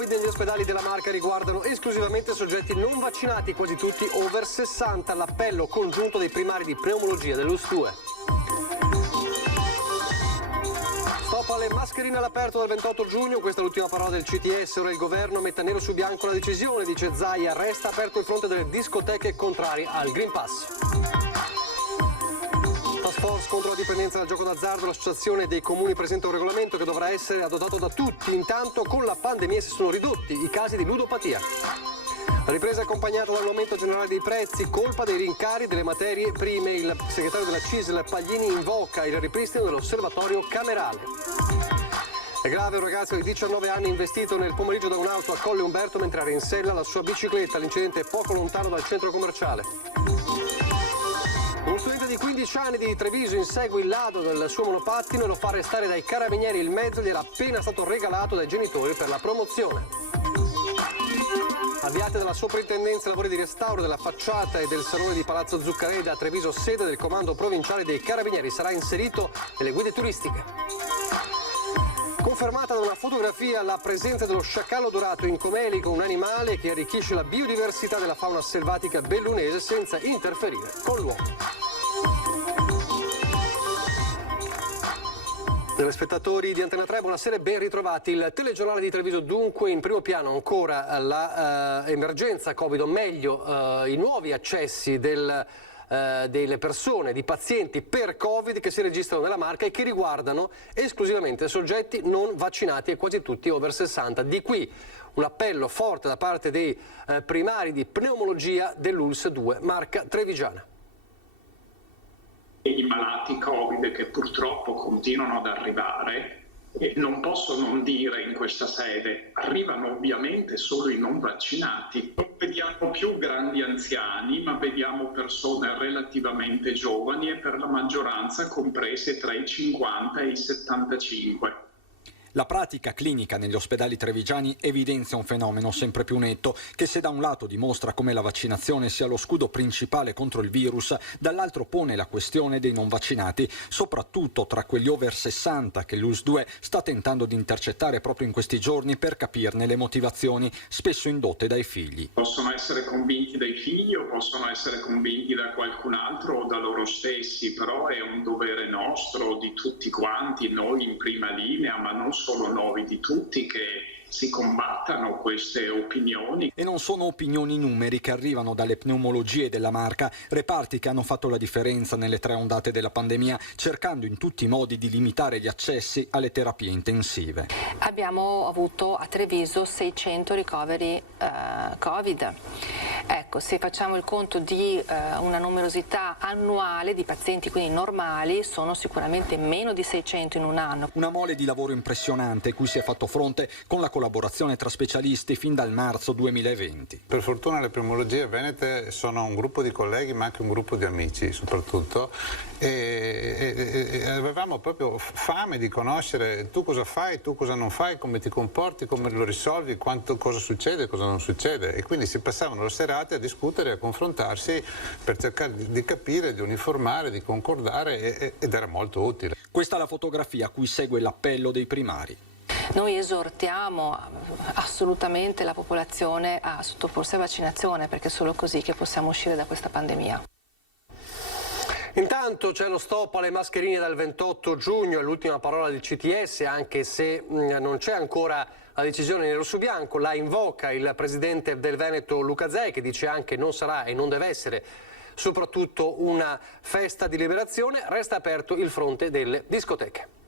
Covid negli ospedali della Marca riguardano esclusivamente soggetti non vaccinati, quasi tutti over 60. L'appello congiunto dei primari di pneumologia dell'ULSS 2. Stop alle mascherine all'aperto dal 28 giugno, questa è l'ultima parola del CTS, ora il governo mette nero su bianco la decisione, dice Zaia, resta aperto il fronte delle discoteche contrarie al Green Pass. Task Force contro la dipendenza dal gioco d'azzardo, l'associazione dei comuni presenta un regolamento che dovrà essere adottato da tutti, intanto con la pandemia si sono ridotti i casi di ludopatia. La ripresa è accompagnata da un aumento generale dei prezzi, colpa dei rincari delle materie prime. Il segretario della CISL Paglini invoca il ripristino dell'osservatorio camerale. È grave un ragazzo di 19 anni investito nel pomeriggio da un'auto a Colle Umberto mentre era in sella la sua bicicletta. L'incidente è poco lontano dal centro commerciale. Uno studente di 15 anni di Treviso insegue il ladro del suo monopattino e lo fa arrestare dai carabinieri. Il mezzo gli era appena stato regalato dai genitori per la promozione. Avviate dalla soprintendenza lavori di restauro della facciata e del salone di Palazzo Zuccareda a Treviso, sede del comando provinciale dei Carabinieri, sarà inserito nelle guide turistiche. Confermata da una fotografia la presenza dello sciacallo dorato in Comelico, un animale che arricchisce la biodiversità della fauna selvatica bellunese senza interferire con l'uomo. Telespettatori di Antena 3, buonasera e ben ritrovati. Il telegiornale di Treviso dunque in primo piano ancora l'emergenza Covid, o meglio i nuovi accessi delle persone, di pazienti per Covid che si registrano nella Marca e che riguardano esclusivamente soggetti non vaccinati e quasi tutti over 60. Di qui un appello forte da parte dei primari di pneumologia dell'ULSS 2 Marca Trevigiana. I malati Covid che purtroppo continuano ad arrivare, non posso non dire in questa sede, arrivano ovviamente solo i non vaccinati. Non vediamo più grandi anziani, ma vediamo persone relativamente giovani e per la maggioranza comprese tra i 50 e i 75. La pratica clinica negli ospedali trevigiani evidenzia un fenomeno sempre più netto che, se da un lato dimostra come la vaccinazione sia lo scudo principale contro il virus, dall'altro pone la questione dei non vaccinati, soprattutto tra quegli over 60 che l'ULSS 2 sta tentando di intercettare proprio in questi giorni per capirne le motivazioni, spesso indotte dai figli. Possono essere convinti dai figli o possono essere convinti da qualcun altro o da loro stessi, però è un dovere nostro, di tutti quanti, noi in prima linea, ma non solo noi, di tutti, che si combattano queste opinioni. E non sono opinioni numeri che arrivano dalle pneumologie della Marca, reparti che hanno fatto la differenza nelle 3 ondate della pandemia, cercando in tutti i modi di limitare gli accessi alle terapie intensive. Abbiamo avuto a Treviso 600 ricoveri Covid. Ecco, se facciamo il conto di una numerosità annuale di pazienti quindi normali, sono sicuramente meno di 600 in un anno. Una mole di lavoro impressionante cui si è fatto fronte con la collaborazione tra specialisti fin dal marzo 2020. Per fortuna le pneumologie venete sono un gruppo di colleghi ma anche un gruppo di amici soprattutto e avevamo proprio fame di conoscere tu cosa fai, tu cosa non fai, come ti comporti, come lo risolvi, cosa succede, cosa non succede, e quindi si passavano le serate a discutere, a confrontarsi per cercare di capire, di uniformare, di concordare ed era molto utile. Questa è la fotografia a cui segue l'appello dei primari. Noi esortiamo assolutamente la popolazione a sottoporsi a vaccinazione, perché è solo così che possiamo uscire da questa pandemia. Intanto c'è lo stop alle mascherine dal 28 giugno, è l'ultima parola del CTS, anche se non c'è ancora la decisione nero su bianco. La invoca il presidente del Veneto Luca Zaia, che dice anche non sarà e non deve essere soprattutto una festa di liberazione. Resta aperto il fronte delle discoteche.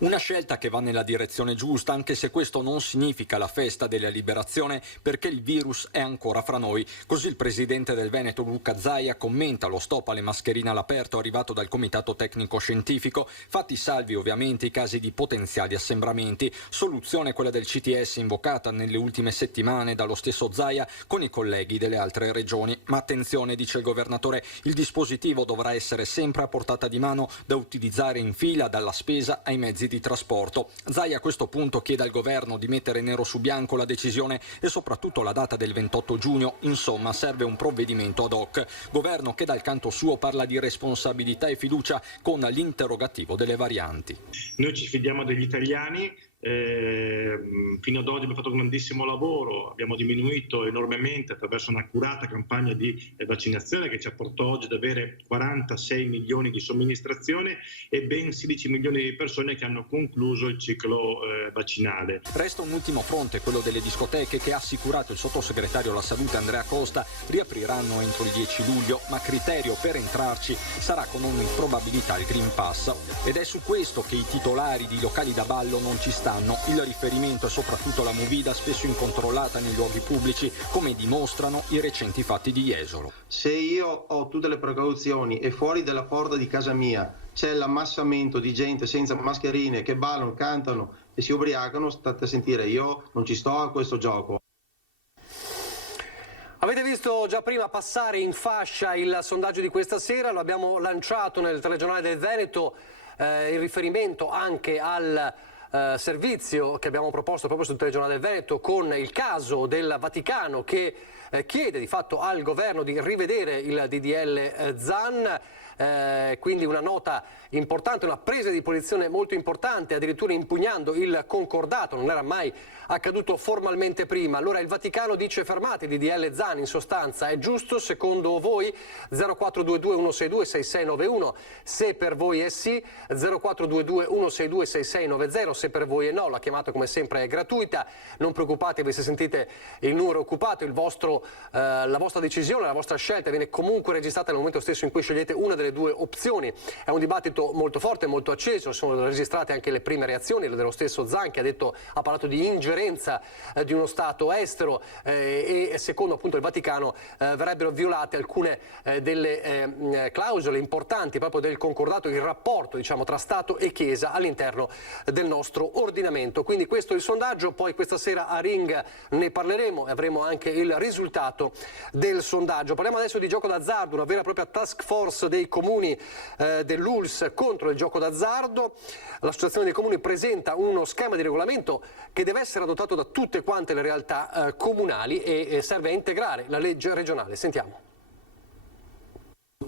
Una scelta che va nella direzione giusta, anche se questo non significa la festa della liberazione, perché il virus è ancora fra noi. Così il presidente del Veneto Luca Zaia commenta lo stop alle mascherine all'aperto arrivato dal Comitato Tecnico Scientifico, fatti salvi ovviamente i casi di potenziali assembramenti. Soluzione quella del CTS invocata nelle ultime settimane dallo stesso Zaia con i colleghi delle altre regioni. Ma attenzione, dice il governatore, il dispositivo dovrà essere sempre a portata di mano, da utilizzare in fila dalla spesa ai mezzi di trasporto. Zaia a questo punto chiede al governo di mettere nero su bianco la decisione e soprattutto la data del 28 giugno, insomma serve un provvedimento ad hoc. Governo che dal canto suo parla di responsabilità e fiducia con l'interrogativo delle varianti. Noi ci fidiamo degli italiani, fino ad oggi abbiamo fatto un grandissimo lavoro, abbiamo diminuito enormemente attraverso un'accurata campagna di vaccinazione che ci ha portato oggi ad avere 46 milioni di somministrazione e ben 16 milioni di persone che hanno concluso il ciclo vaccinale. Resta un ultimo fronte, quello delle discoteche, che ha assicurato il sottosegretario alla salute Andrea Costa riapriranno entro il 10 luglio, ma criterio per entrarci sarà con ogni probabilità il Green Pass. Ed è su questo che i titolari di locali da ballo non ci stanno. Il riferimento è soprattutto la movida, spesso incontrollata nei luoghi pubblici, come dimostrano i recenti fatti di Jesolo. Se io ho tutte le precauzioni e fuori dalla porta di casa mia c'è l'ammassamento di gente senza mascherine che ballano, cantano e si ubriacano, state a sentire, io non ci sto a questo gioco. Avete visto già prima passare in fascia il sondaggio di questa sera, lo abbiamo lanciato nel telegiornale del Veneto, in riferimento anche al servizio che abbiamo proposto proprio sul telegiornale del Veneto con il caso del Vaticano che chiede di fatto al governo di rivedere il DDL Zan. Quindi una nota importante, una presa di posizione molto importante, addirittura impugnando il concordato, non era mai accaduto formalmente prima. Allora il Vaticano dice fermate il DDL Zan, in sostanza è giusto secondo voi? 0422 162 6691 se per voi è sì, 0422 162 6690 se per voi è no, la chiamata come sempre è gratuita, non preoccupatevi se sentite il numero occupato, la vostra decisione, la vostra scelta viene comunque registrata nel momento stesso in cui scegliete una delle due opzioni. È un dibattito molto forte, molto acceso, sono registrate anche le prime reazioni dello stesso Zan che ha parlato di ingerenza di uno Stato estero e secondo appunto il Vaticano verrebbero violate alcune delle clausole importanti proprio del concordato, il rapporto diciamo tra Stato e Chiesa all'interno del nostro ordinamento. Quindi questo è il sondaggio, poi questa sera a Ring ne parleremo e avremo anche il risultato del sondaggio. Parliamo adesso di gioco d'azzardo, una vera e propria task force dei comuni dell'ULSS contro il gioco d'azzardo. L'associazione dei comuni presenta uno schema di regolamento che deve essere adottato da tutte quante le realtà comunali e serve a integrare la legge regionale. Sentiamo.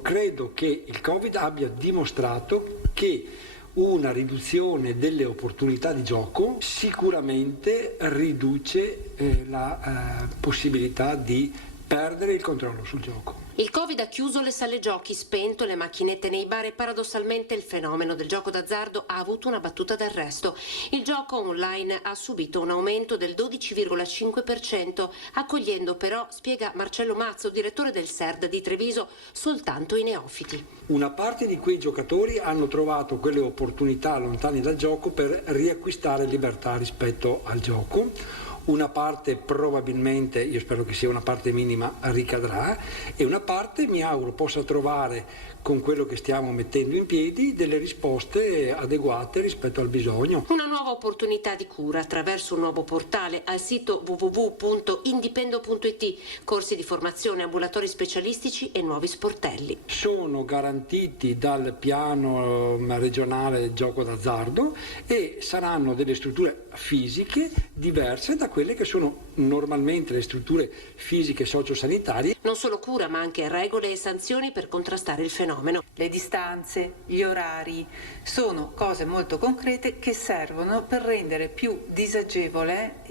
Credo che il Covid abbia dimostrato che una riduzione delle opportunità di gioco sicuramente riduce la possibilità di perdere il controllo sul gioco. Il Covid ha chiuso le sale giochi, spento le macchinette nei bar e paradossalmente il fenomeno del gioco d'azzardo ha avuto una battuta d'arresto. Il gioco online ha subito un aumento del 12,5%, accogliendo però, spiega Marcello Mazzo, direttore del SERD di Treviso, soltanto i neofiti. Una parte di quei giocatori hanno trovato quelle opportunità lontane dal gioco per riacquistare libertà rispetto al gioco. Una parte probabilmente, io spero che sia una parte minima, ricadrà e una parte mi auguro possa trovare con quello che stiamo mettendo in piedi delle risposte adeguate rispetto al bisogno. Una nuova opportunità di cura attraverso un nuovo portale al sito www.indipendo.it, corsi di formazione, ambulatori specialistici e nuovi sportelli. Sono garantiti dal piano regionale gioco d'azzardo e saranno delle strutture fisiche diverse da quelle che sono normalmente le strutture fisiche sociosanitarie. Non solo cura ma anche regole e sanzioni per contrastare il fenomeno. Le distanze, gli orari sono cose molto concrete che servono per rendere più disagevole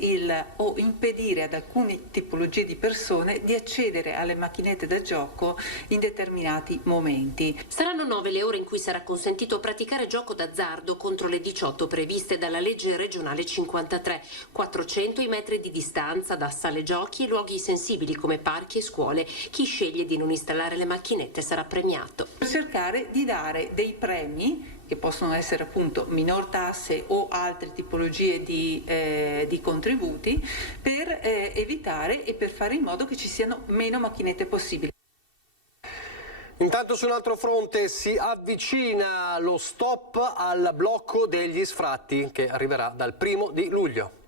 o impedire ad alcune tipologie di persone di accedere alle macchinette da gioco in determinati momenti. Saranno 9 le ore in cui sarà consentito praticare gioco d'azzardo contro le 18 previste dalla legge regionale 53, 400 i metri di distanza da sale giochi e luoghi sensibili come parchi e scuole. Chi sceglie di non installare le macchinette sarà premiato. Per cercare di dare dei premi che possono essere appunto minor tasse o altre tipologie di contributi per evitare e per fare in modo che ci siano meno macchinette possibili. Intanto su un altro fronte si avvicina lo stop al blocco degli sfratti che arriverà dal 1° di luglio.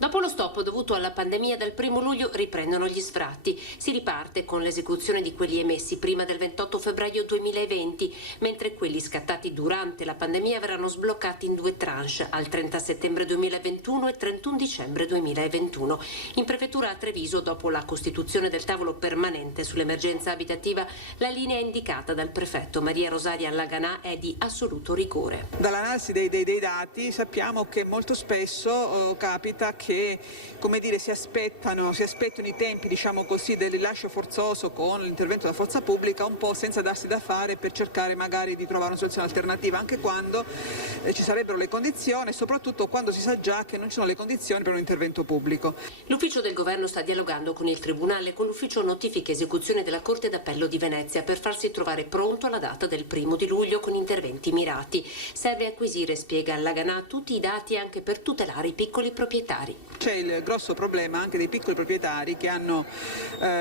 Dopo lo stop dovuto alla pandemia dal 1 luglio riprendono gli sfratti. Si riparte con l'esecuzione di quelli emessi prima del 28 febbraio 2020, mentre quelli scattati durante la pandemia verranno sbloccati in 2 tranche, al 30 settembre 2021 e 31 dicembre 2021. In prefettura a Treviso, dopo la costituzione del tavolo permanente sull'emergenza abitativa, la linea indicata dal prefetto Maria Rosaria Laganà è di assoluto rigore. Dall'analisi dei dati sappiamo che molto spesso capita che si aspettano i tempi, diciamo così, del rilascio forzoso con l'intervento della forza pubblica un po' senza darsi da fare per cercare magari di trovare una soluzione alternativa, anche quando ci sarebbero le condizioni e soprattutto quando si sa già che non ci sono le condizioni per un intervento pubblico. L'ufficio del governo sta dialogando con il Tribunale e con l'ufficio notifiche esecuzione della Corte d'Appello di Venezia per farsi trovare pronto alla data del 1 di luglio con interventi mirati. Serve acquisire, spiega Laganà, tutti i dati anche per tutelare i piccoli proprietari. C'è il grosso problema anche dei piccoli proprietari che hanno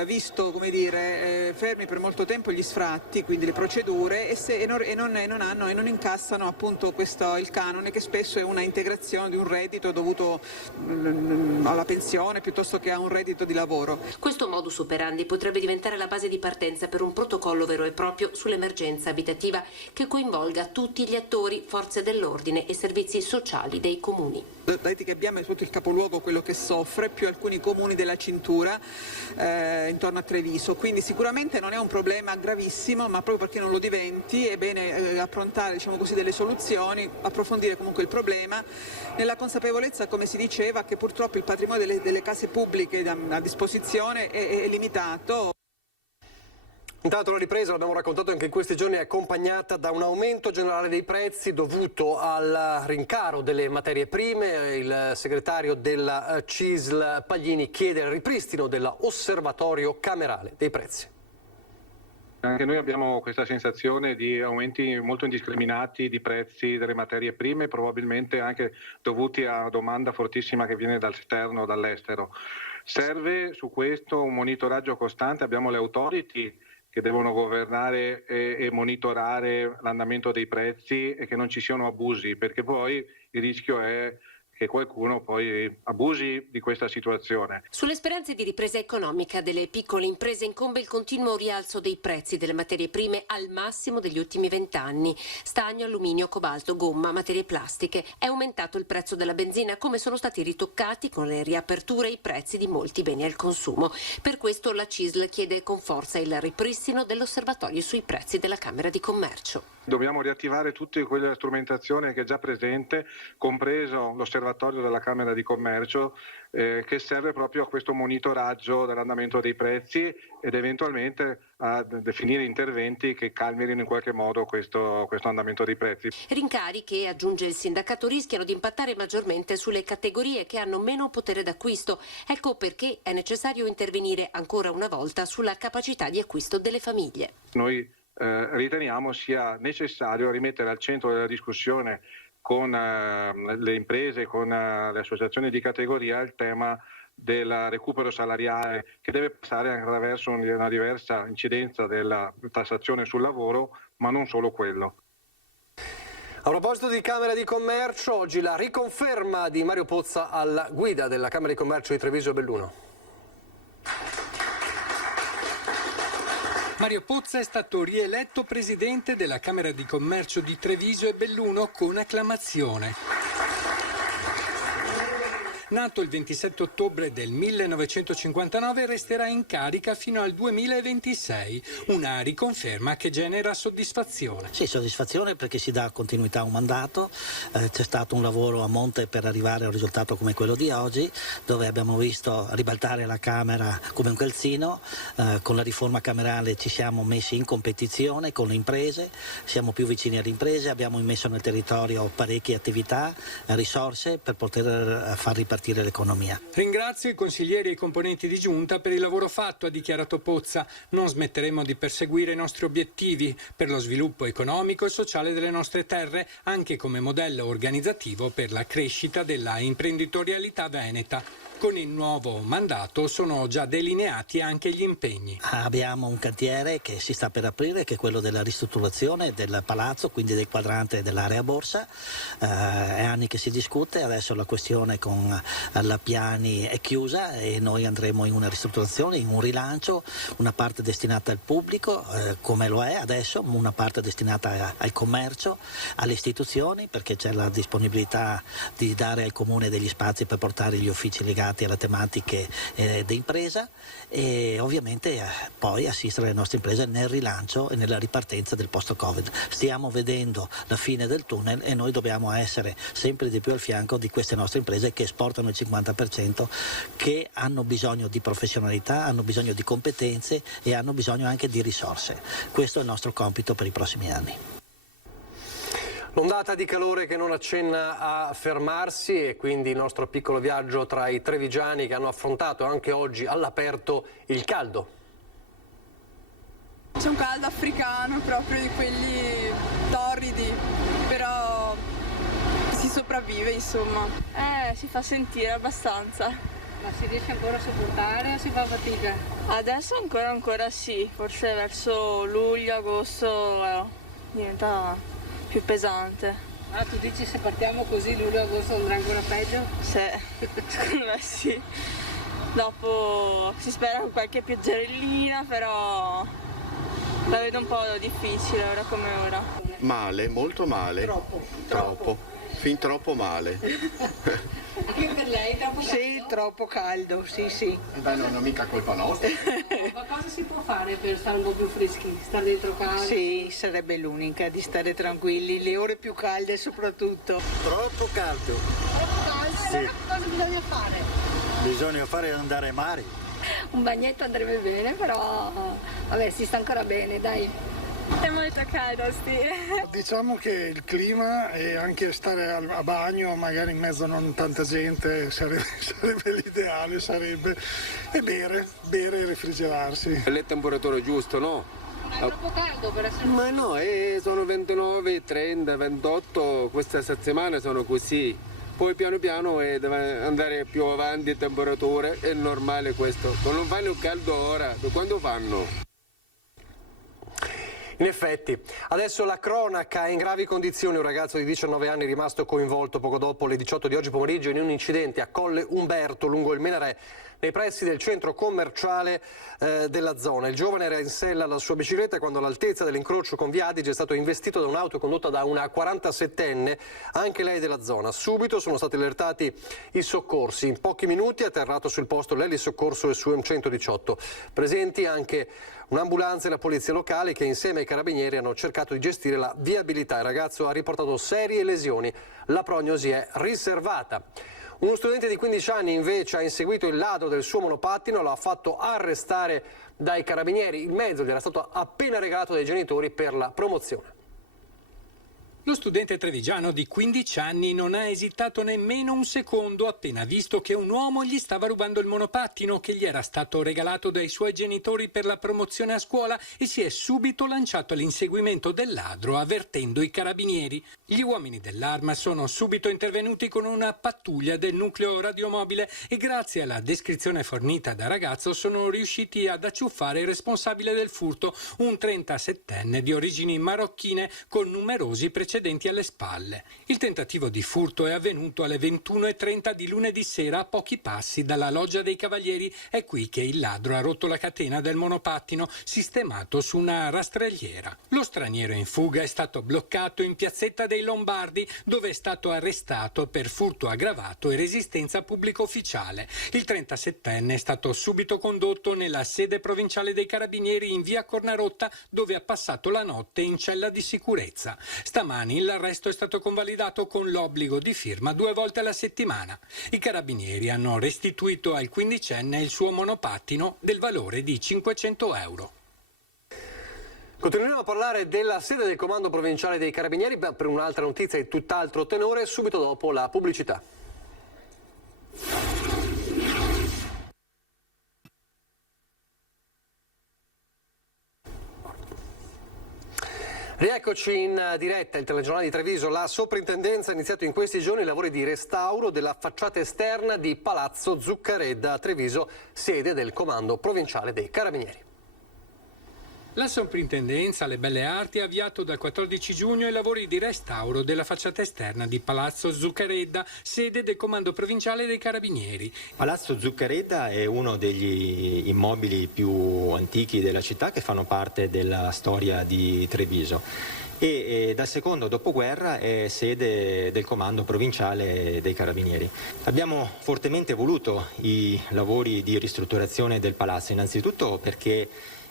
visto fermi per molto tempo gli sfratti, quindi le procedure, e non incassano appunto il canone, che spesso è una integrazione di un reddito dovuto alla pensione piuttosto che a un reddito di lavoro. Questo modus operandi potrebbe diventare la base di partenza per un protocollo vero e proprio sull'emergenza abitativa che coinvolga tutti gli attori, forze dell'ordine e servizi sociali dei comuni. Dati che abbiamo è tutto il capoluogo quello che soffre, più alcuni comuni della cintura intorno a Treviso, quindi sicuramente non è un problema gravissimo, ma proprio perché non lo diventi è bene approntare delle soluzioni, approfondire comunque il problema nella consapevolezza, come si diceva, che purtroppo il patrimonio delle case pubbliche a disposizione è limitato. Intanto la ripresa, l'abbiamo raccontato anche in questi giorni, è accompagnata da un aumento generale dei prezzi dovuto al rincaro delle materie prime. Il segretario della CISL Paglini chiede il ripristino dell'osservatorio camerale dei prezzi. Anche noi abbiamo questa sensazione di aumenti molto indiscriminati di prezzi delle materie prime, probabilmente anche dovuti a domanda fortissima che viene dall'esterno, dall'estero. Serve su questo un monitoraggio costante, abbiamo le authority che devono governare e monitorare l'andamento dei prezzi e che non ci siano abusi, perché poi il rischio è che qualcuno poi abusi di questa situazione. Sulle speranze di ripresa economica delle piccole imprese incombe il continuo rialzo dei prezzi delle materie prime al massimo degli ultimi 20 anni. Stagno, alluminio, cobalto, gomma, materie plastiche. È aumentato il prezzo della benzina, come sono stati ritoccati con le riaperture i prezzi di molti beni al consumo. Per questo la CISL chiede con forza il ripristino dell'osservatorio sui prezzi della Camera di Commercio. Dobbiamo riattivare tutta quella strumentazione che è già presente, compreso l'osservatorio della Camera di Commercio, che serve proprio a questo monitoraggio dell'andamento dei prezzi ed eventualmente a definire interventi che calmino in qualche modo questo andamento dei prezzi. Rincari che, aggiunge il sindacato, rischiano di impattare maggiormente sulle categorie che hanno meno potere d'acquisto. Ecco perché è necessario intervenire ancora una volta sulla capacità di acquisto delle famiglie. Noi riteniamo sia necessario rimettere al centro della discussione con le imprese, con le associazioni di categoria, il tema del recupero salariale, che deve passare anche attraverso una diversa incidenza della tassazione sul lavoro, ma non solo quello. A proposito di Camera di Commercio, oggi la riconferma di Mario Pozza alla guida della Camera di Commercio di Treviso e Belluno. Mario Pozza è stato rieletto presidente della Camera di Commercio di Treviso e Belluno con acclamazione. Nato il 27 ottobre del 1959, resterà in carica fino al 2026, una riconferma che genera soddisfazione. Sì, soddisfazione perché si dà continuità a un mandato, c'è stato un lavoro a monte per arrivare a un risultato come quello di oggi, dove abbiamo visto ribaltare la Camera come un calzino, con la riforma camerale ci siamo messi in competizione con le imprese, siamo più vicini alle imprese, abbiamo immesso nel territorio parecchie attività, risorse per poter far ripartire l'economia. Ringrazio i consiglieri e i componenti di giunta per il lavoro fatto, ha dichiarato Pozza. Non smetteremo di perseguire i nostri obiettivi per lo sviluppo economico e sociale delle nostre terre, anche come modello organizzativo per la crescita della imprenditorialità veneta. Con il nuovo mandato sono già delineati anche gli impegni. Abbiamo un cantiere che si sta per aprire, che è quello della ristrutturazione del palazzo, quindi del quadrante dell'area borsa. È anni che si discute, adesso la questione con la Piani è chiusa e noi andremo in una ristrutturazione, in un rilancio, una parte destinata al pubblico, come lo è adesso, una parte destinata al commercio, alle istituzioni, perché c'è la disponibilità di dare al comune degli spazi per portare gli uffici legati alle tematiche di impresa e ovviamente poi assistere le nostre imprese nel rilancio e nella ripartenza del post-Covid. Stiamo vedendo la fine del tunnel e noi dobbiamo essere sempre di più al fianco di queste nostre imprese che esportano il 50%, che hanno bisogno di professionalità, hanno bisogno di competenze e hanno bisogno anche di risorse. Questo è il nostro compito per i prossimi anni. L'ondata di calore che non accenna a fermarsi e quindi il nostro piccolo viaggio tra i trevigiani che hanno affrontato anche oggi all'aperto il caldo. C'è un caldo africano, proprio di quelli torridi, però si sopravvive insomma. Si fa sentire abbastanza. Ma si riesce ancora a sopportare o si fa fatica? Adesso ancora sì, forse verso luglio, agosto diventa più pesante. Ah, tu dici se partiamo così luglio-agosto andrà ancora peggio? Sì, secondo me sì. Dopo si spera con qualche pioggerellina, però la vedo un po' difficile ora come ora. Male, molto male. Troppo. Fin troppo male. Anche per lei troppo caldo? Sì, troppo caldo, sì. Beh, non è mica colpa nostra. Ma cosa si può fare per stare un po' più freschi? Stare dentro casa? Sì, sarebbe l'unica, di stare tranquilli, le ore più calde soprattutto. Troppo caldo. Troppo caldo? Sì. Allora cosa bisogna fare? Bisogna fare andare ai mari. Un bagnetto andrebbe bene, però vabbè, si sta ancora bene, dai. È molto caldo, sì. Diciamo che il clima e anche stare a bagno, magari in mezzo a non tanta gente, sarebbe l'ideale, e bere e refrigerarsi. Le temperature giuste, no? Ma è troppo caldo per essere... Ma no, sono 29, 30, 28, queste settimane sono così. Poi piano piano deve andare più avanti temperature, è normale questo. Non fanno caldo ora, quando fanno? In effetti, adesso la cronaca è in gravi condizioni. Un ragazzo di 19 anni è rimasto coinvolto poco dopo le 18 di oggi pomeriggio in un incidente a Colle Umberto lungo il Menaret, nei pressi del centro commerciale della zona. Il giovane era in sella alla sua bicicletta quando all'altezza dell'incrocio con Via Adige è stato investito da un'auto condotta da una 47enne, anche lei della zona. Subito sono stati allertati i soccorsi. In pochi minuti è atterrato sul posto l'elisoccorso e su M118. Presenti anche un'ambulanza e la polizia locale che insieme ai carabinieri hanno cercato di gestire la viabilità. Il ragazzo ha riportato serie lesioni, la prognosi è riservata. Uno studente di 15 anni invece ha inseguito il ladro del suo monopattino, lo ha fatto arrestare dai carabinieri. Il mezzo gli era stato appena regalato dai genitori per la promozione. Lo studente trevigiano di 15 anni non ha esitato nemmeno un secondo appena visto che un uomo gli stava rubando il monopattino che gli era stato regalato dai suoi genitori per la promozione a scuola e si è subito lanciato all'inseguimento del ladro avvertendo i carabinieri. Gli uomini dell'Arma sono subito intervenuti con una pattuglia del nucleo radiomobile e grazie alla descrizione fornita dal ragazzo sono riusciti ad acciuffare il responsabile del furto, un 37enne di origini marocchine con numerosi precedenti alle spalle. Il tentativo di furto è avvenuto alle 21:30 di lunedì sera a pochi passi dalla Loggia dei Cavalieri. È qui che il ladro ha rotto la catena del monopattino sistemato su una rastrelliera. Lo straniero in fuga è stato bloccato in Piazzetta dei Lombardi dove è stato arrestato per furto aggravato e resistenza pubblico ufficiale. Il 37enne è stato subito condotto nella sede provinciale dei Carabinieri in via Cornarotta dove ha passato la notte in cella di sicurezza. Stamani l'arresto è stato convalidato con l'obbligo di firma 2 volte alla settimana. I carabinieri hanno restituito al quindicenne il suo monopattino del valore di 500 euro. Continueremo a parlare della sede del comando provinciale dei Carabinieri per un'altra notizia di tutt'altro tenore subito dopo la pubblicità. Eccoci in diretta, il telegiornale di Treviso. La soprintendenza ha iniziato in questi giorni i lavori di restauro della facciata esterna di Palazzo Zuccaredda a Treviso, sede del Comando Provinciale dei Carabinieri. La Soprintendenza alle Belle Arti ha avviato dal 14 giugno i lavori di restauro della facciata esterna di Palazzo Zuccaredda, sede del Comando Provinciale dei Carabinieri. Palazzo Zuccaredda è uno degli immobili più antichi della città che fanno parte della storia di Treviso e dal secondo dopoguerra è sede del Comando Provinciale dei Carabinieri. Abbiamo fortemente voluto i lavori di ristrutturazione del palazzo, innanzitutto perché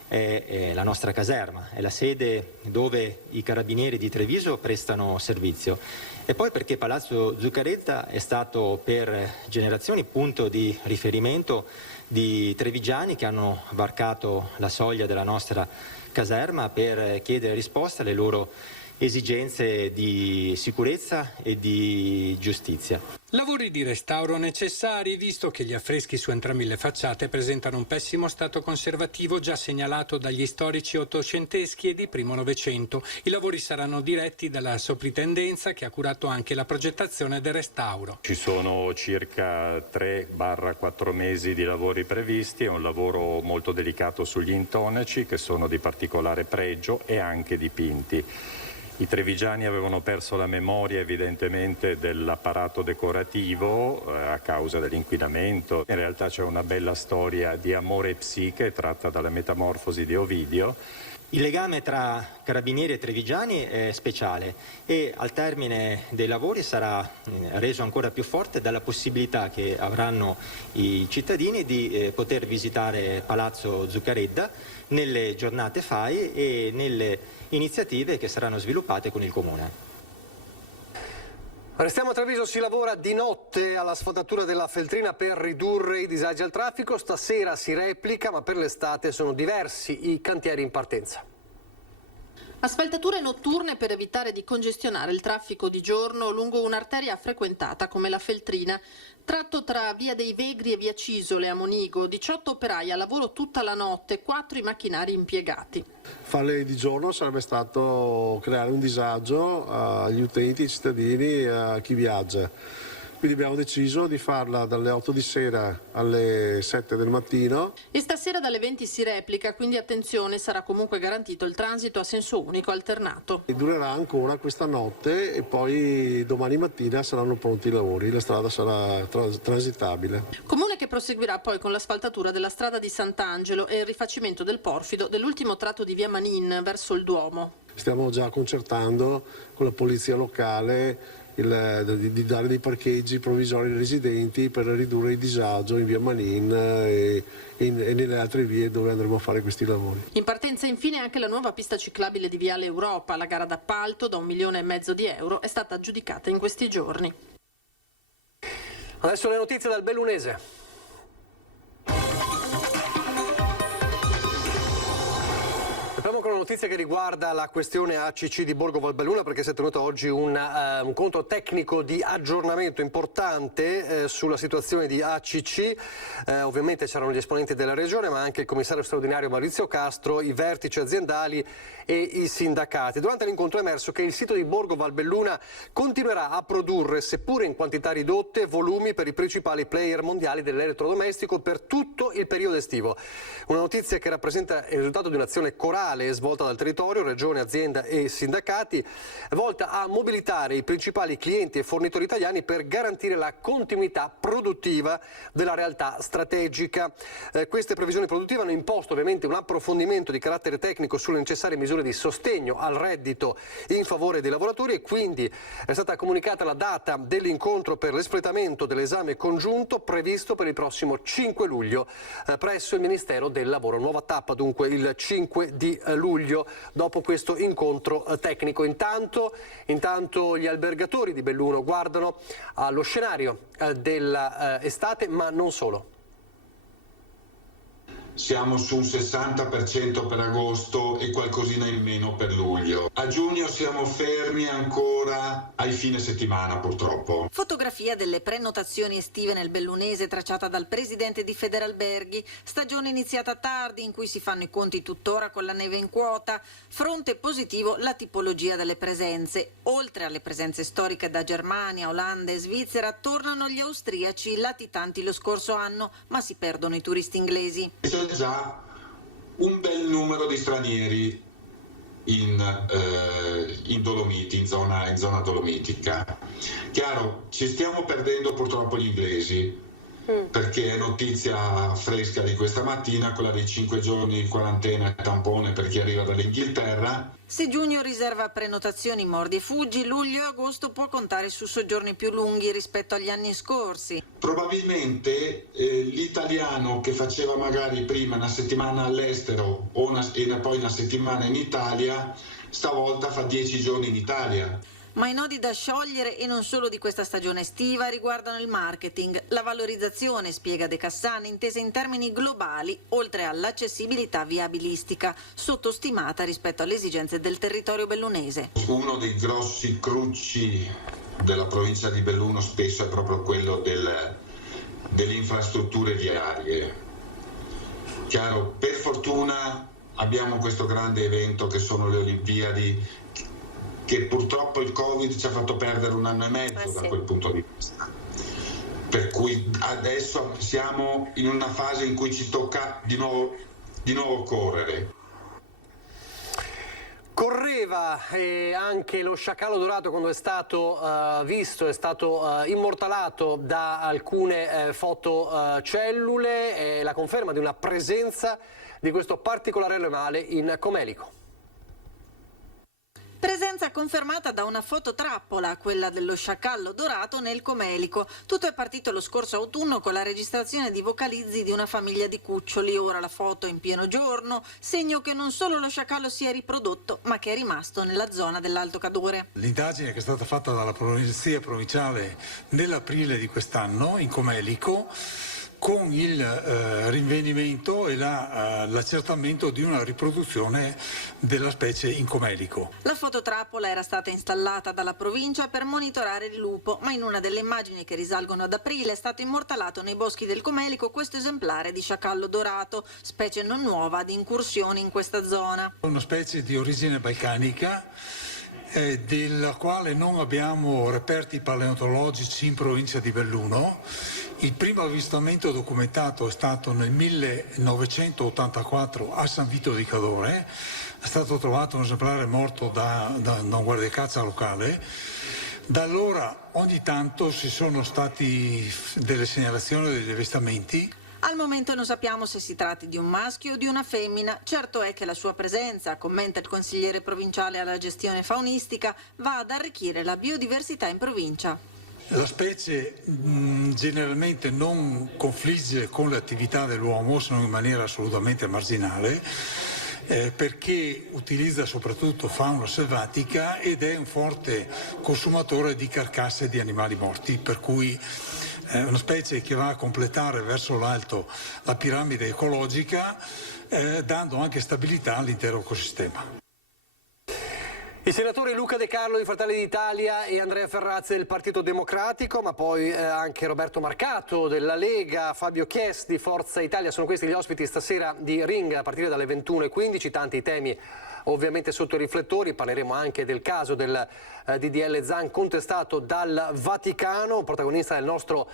è la nostra caserma, è la sede dove i carabinieri di Treviso prestano servizio, e poi perché Palazzo Zuccaredda è stato per generazioni punto di riferimento di trevigiani che hanno varcato la soglia della nostra caserma per chiedere risposta alle loro esigenze di sicurezza e di giustizia. Lavori di restauro necessari, visto che gli affreschi su entrambe le facciate presentano un pessimo stato conservativo già segnalato dagli storici ottocenteschi e di primo Novecento. I lavori saranno diretti dalla Soprintendenza, che ha curato anche la progettazione del restauro. Ci sono circa 3-4 mesi di lavori previsti, è un lavoro molto delicato sugli intonaci che sono di particolare pregio e anche dipinti. I trevigiani avevano perso la memoria evidentemente dell'apparato decorativo a causa dell'inquinamento. In realtà c'è una bella storia di amore e psiche tratta dalla Metamorfosi di Ovidio. Il legame tra carabinieri e trevigiani è speciale e al termine dei lavori sarà reso ancora più forte dalla possibilità che avranno i cittadini di poter visitare Palazzo Zuccaredda nelle giornate FAI e nelle iniziative che saranno sviluppate con il Comune. Restiamo a Treviso, si lavora di notte all'asfaltatura della Feltrina per ridurre i disagi al traffico. Stasera si replica, ma per l'estate sono diversi i cantieri in partenza. Asfaltature notturne per evitare di congestionare il traffico di giorno lungo un'arteria frequentata come la Feltrina. Tratto tra via dei Vegri e via Cisole a Monigo, 18 operai a lavoro tutta la notte, 4 i macchinari impiegati. Farle di giorno sarebbe stato creare un disagio agli utenti, ai cittadini e a chi viaggia. Quindi abbiamo deciso di farla dalle 8 di sera alle 7 del mattino. E stasera dalle 20 si replica, quindi attenzione, sarà comunque garantito il transito a senso unico alternato. E durerà ancora questa notte e poi domani mattina saranno pronti i lavori, la strada sarà transitabile. Comune che proseguirà poi con l'asfaltatura della strada di Sant'Angelo e il rifacimento del porfido dell'ultimo tratto di via Manin verso il Duomo. Stiamo già concertando con la polizia locale di dare dei parcheggi provvisori ai residenti per ridurre il disagio in via Manin e nelle altre vie dove andremo a fare questi lavori. In partenza infine anche la nuova pista ciclabile di Viale Europa. La gara d'appalto da €1,5 milioni è stata aggiudicata in questi giorni. Adesso le notizie dal Bellunese. Apriamo con una notizia che riguarda la questione ACC di Borgo Valbelluna, perché si è tenuto oggi un incontro tecnico di aggiornamento importante sulla situazione di ACC. Ovviamente c'erano gli esponenti della regione, ma anche il commissario straordinario Maurizio Castro, i vertici aziendali e i sindacati. Durante l'incontro è emerso che il sito di Borgo Valbelluna continuerà a produrre, seppure in quantità ridotte, volumi per i principali player mondiali dell'elettrodomestico per tutto il periodo estivo. Una notizia che rappresenta il risultato di un'azione corale svolta dal territorio, regione, azienda e sindacati, volta a mobilitare i principali clienti e fornitori italiani per garantire la continuità produttiva della realtà strategica. Queste previsioni produttive hanno imposto ovviamente un approfondimento di carattere tecnico sulle necessarie misure di sostegno al reddito in favore dei lavoratori e quindi è stata comunicata la data dell'incontro per l'espletamento dell'esame congiunto previsto per il prossimo 5 luglio presso il Ministero del Lavoro. Nuova tappa dunque il 5 di luglio dopo questo incontro tecnico. Intanto gli albergatori di Belluno guardano allo scenario dell'estate, ma non solo. siamo su un 60% per agosto e qualcosina in meno per luglio. A giugno siamo fermi ancora ai fine settimana, purtroppo. Fotografia delle prenotazioni estive nel Bellunese tracciata dal presidente di Federalberghi. Stagione iniziata tardi, in cui si fanno i conti tuttora con la neve in quota. Fronte positivo la tipologia delle presenze. Oltre alle presenze storiche da Germania, Olanda e Svizzera, tornano gli austriaci, latitanti lo scorso anno, ma si perdono i turisti inglesi. C'è già un bel numero di stranieri in Dolomiti, in zona dolomitica. Chiaro, ci stiamo perdendo purtroppo gli inglesi, perché è notizia fresca di questa mattina, quella dei 5 giorni di quarantena e tampone per chi arriva dall'Inghilterra. Se giugno riserva prenotazioni mordi e fuggi, luglio e agosto può contare su soggiorni più lunghi rispetto agli anni scorsi. Probabilmente l'italiano che faceva magari prima una settimana all'estero e poi una settimana in Italia, stavolta fa 10 giorni in Italia. Ma i nodi da sciogliere, e non solo di questa stagione estiva, riguardano il marketing, la valorizzazione, spiega De Cassani, intesa in termini globali, oltre all'accessibilità viabilistica, sottostimata rispetto alle esigenze del territorio bellunese. Uno dei grossi crucci della provincia di Belluno spesso è proprio quello delle infrastrutture viarie. Chiaro, per fortuna abbiamo questo grande evento che sono le Olimpiadi, che purtroppo il Covid ci ha fatto perdere 1 anno e mezzo da quel punto di vista. Per cui adesso siamo in una fase in cui ci tocca di nuovo correre. Correva anche lo sciacallo dorato quando è stato visto, è stato immortalato da alcune fotocellule, la conferma di una presenza di questo particolare animale in Comelico. Presenza confermata da una fototrappola, quella dello sciacallo dorato nel Comelico. Tutto è partito lo scorso autunno con la registrazione di vocalizzi di una famiglia di cuccioli. Ora la foto in pieno giorno, segno che non solo lo sciacallo si è riprodotto, ma che è rimasto nella zona dell'Alto Cadore. L'indagine che è stata fatta dalla Polizia Provinciale nell'aprile di quest'anno in Comelico, con il rinvenimento e l'accertamento di una riproduzione della specie in Comelico. La fototrappola era stata installata dalla provincia per monitorare il lupo, ma in una delle immagini che risalgono ad aprile è stato immortalato nei boschi del Comelico questo esemplare di sciacallo dorato, specie non nuova di incursioni in questa zona. Una specie di origine balcanica, della quale non abbiamo reperti paleontologici in provincia di Belluno. Il primo avvistamento documentato è stato nel 1984 a San Vito di Cadore. È stato trovato un esemplare morto da un guardiacaccia locale. Da allora ogni tanto ci sono stati delle segnalazioni, degli avvistamenti. Al momento non sappiamo se si tratti di un maschio o di una femmina. Certo è che la sua presenza, commenta il consigliere provinciale alla gestione faunistica, va ad arricchire la biodiversità in provincia. La specie generalmente non confligge con le attività dell'uomo, se non in maniera assolutamente marginale, perché utilizza soprattutto fauna selvatica ed è un forte consumatore di carcasse di animali morti, per cui è una specie che va a completare verso l'alto la piramide ecologica, dando anche stabilità all'intero ecosistema. I senatori Luca De Carlo di Fratelli d'Italia e Andrea Ferrazzi del Partito Democratico, ma poi anche Roberto Marcato della Lega, Fabio Chies di Forza Italia, sono questi gli ospiti stasera di Ring a partire dalle 21:15, tanti temi ovviamente sotto i riflettori. Parleremo anche del caso del DDL Zan contestato dal Vaticano, protagonista del nostro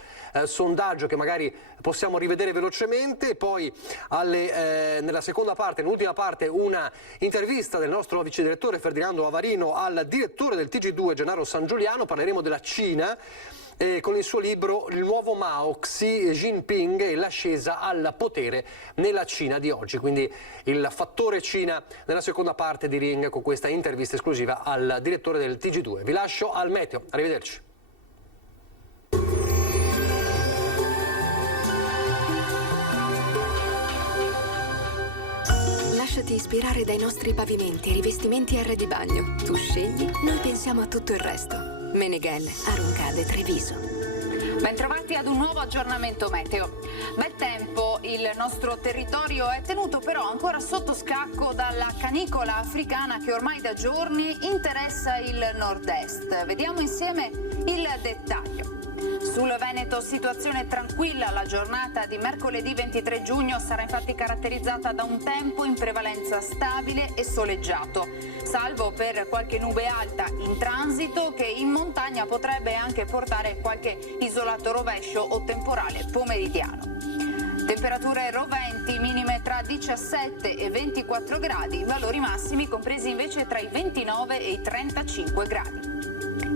sondaggio che magari possiamo rivedere velocemente. Poi nella seconda parte, nell'ultima parte, una intervista del nostro vice direttore Ferdinando Avarino al direttore del TG2 Gennaro San Giuliano. Parleremo della Cina con il suo libro Il nuovo Mao, Xi Jinping e l'ascesa al potere nella Cina di oggi. Quindi il fattore Cina nella seconda parte di Ring, con questa intervista esclusiva al direttore del TG2. Vi lascio al meteo, arrivederci. Lasciati ispirare dai nostri pavimenti, rivestimenti e arredi bagno. Tu scegli, noi pensiamo a tutto il resto. Meneghel, Aruncade, Treviso. Bentrovati ad un nuovo aggiornamento meteo. Bel tempo, il nostro territorio è tenuto però ancora sotto scacco dalla canicola africana che ormai da giorni interessa il nord-est. Vediamo insieme il dettaglio. Sul Veneto situazione tranquilla, la giornata di mercoledì 23 giugno sarà infatti caratterizzata da un tempo in prevalenza stabile e soleggiato, salvo per qualche nube alta in transito che in montagna potrebbe anche portare qualche isolato rovescio o temporale pomeridiano. Temperature roventi, minime tra 17 e 24 gradi, valori massimi compresi invece tra i 29 e i 35 gradi.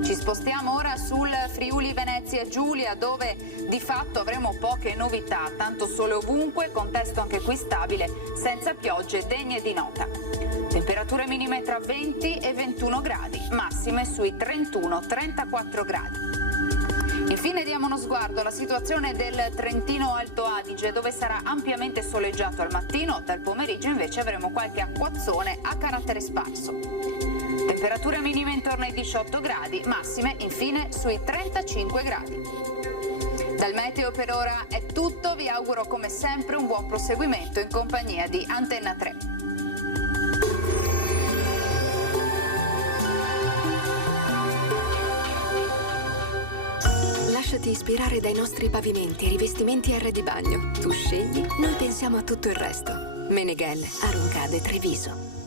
Ci spostiamo ora sul Friuli Venezia Giulia, dove di fatto avremo poche novità, tanto sole ovunque, contesto anche qui stabile, senza piogge degne di nota. Temperature minime tra 20 e 21 gradi, massime sui 31-34 gradi. Infine diamo uno sguardo alla situazione del Trentino Alto Adige, dove sarà ampiamente soleggiato al mattino, dal pomeriggio invece avremo qualche acquazzone a carattere sparso. Temperature minime intorno ai 18 gradi, massime infine sui 35 gradi. Dal meteo per ora è tutto, vi auguro come sempre un buon proseguimento in compagnia di Antenna 3. Lasciati ispirare dai nostri pavimenti e rivestimenti R di bagno. Tu scegli, noi pensiamo a tutto il resto. Meneghel, Aruncade, Treviso.